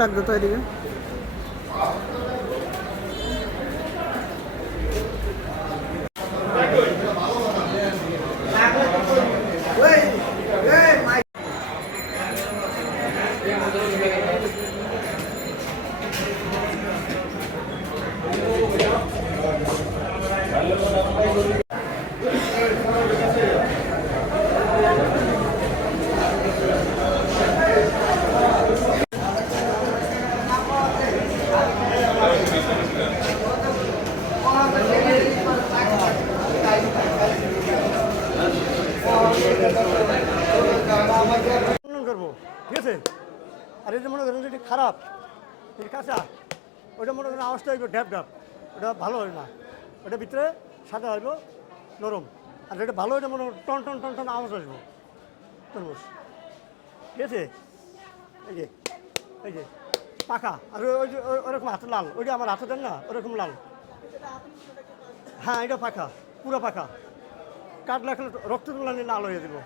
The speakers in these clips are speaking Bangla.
ডাক দিতে এদিকে করবো, ঠিক আছে। আর এই যে মনে করেন যেটি খারাপ কাঁচা, ওইটা মনে করেন আওয়াজটা হইব ড্যাপ ড্যাপ, ওটা ভালো হয় না। ওটা ভিতরে সাদা হইব নরম, আর যেটা ভালো ওইটা মনে টন টন টন টন আওয়াজ আসবো তরমুজ, ঠিক আছে। এই যে পাকা, আর ওই যে ওরকম হাতে লাল, ওইটা আমার হাতে দেন না ওরকম লাল। হ্যাঁ এটা পাকা, পুরো পাকা, কাটলে রক্ত তুলানি লাল হয়ে দেবো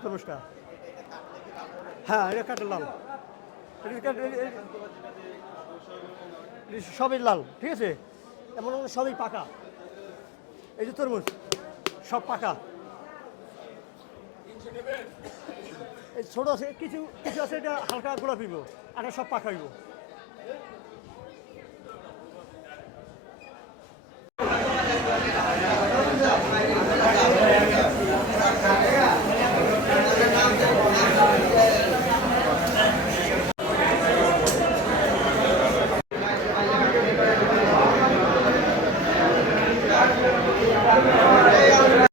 তরমুজটা। হ্যাঁ এটা কাটে লাল, সবই লাল, ঠিক আছে। এমন সবই পাকা, এই যে তরমুজ সব পাকা। এই ছোট আছে, কিছু কিছু আছে এটা হালকা গোলাপি, আর সব পাকা হইব।